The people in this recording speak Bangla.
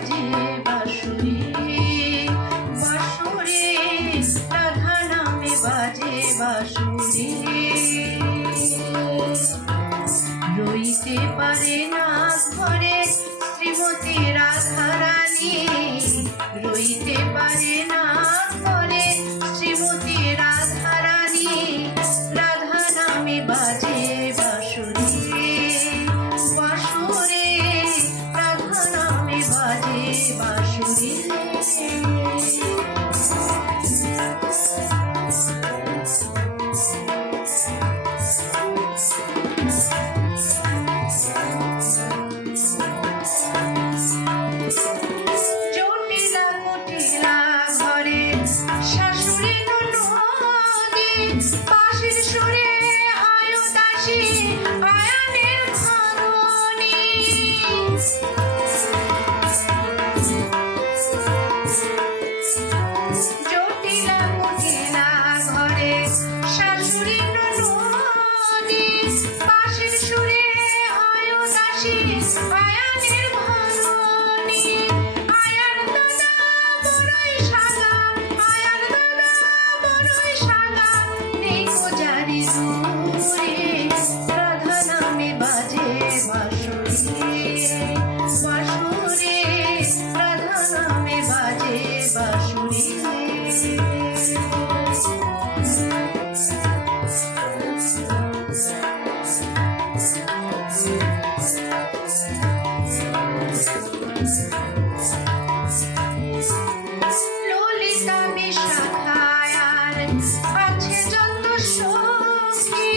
বাজে বাঁশুরি, বাঁশুরি রাধা নামে বাজে বাঁশুরি। রইতে পারে না ঘরে শ্রীমতী রাধা রানী, রইতে পারে না ঘরে শ্রীমতী রাধা রানী। রাধা নামে বাজে বাঁশুরি, বাঁশুরি রাধা নামে বাজে বাঁশুরি। পাশের সুরে হয় দাসী আয়ানের ধরণী, জটিলা কুটিলা ঘরে শাশুড়ি ননদী। পাশের সুরে হয় দাসী আয়ানের ধরণী। আয়ার দাদা বড়ই সাদা, আয়ার দাদা বড়ই সাদা, জারি দূরে রাধা নামে বাজে বাঁশুরি, বাঁশুরি রাধা নামে বাজে বাঁশুরি। ললিতা বিশাখায়ার আছে যত সখী।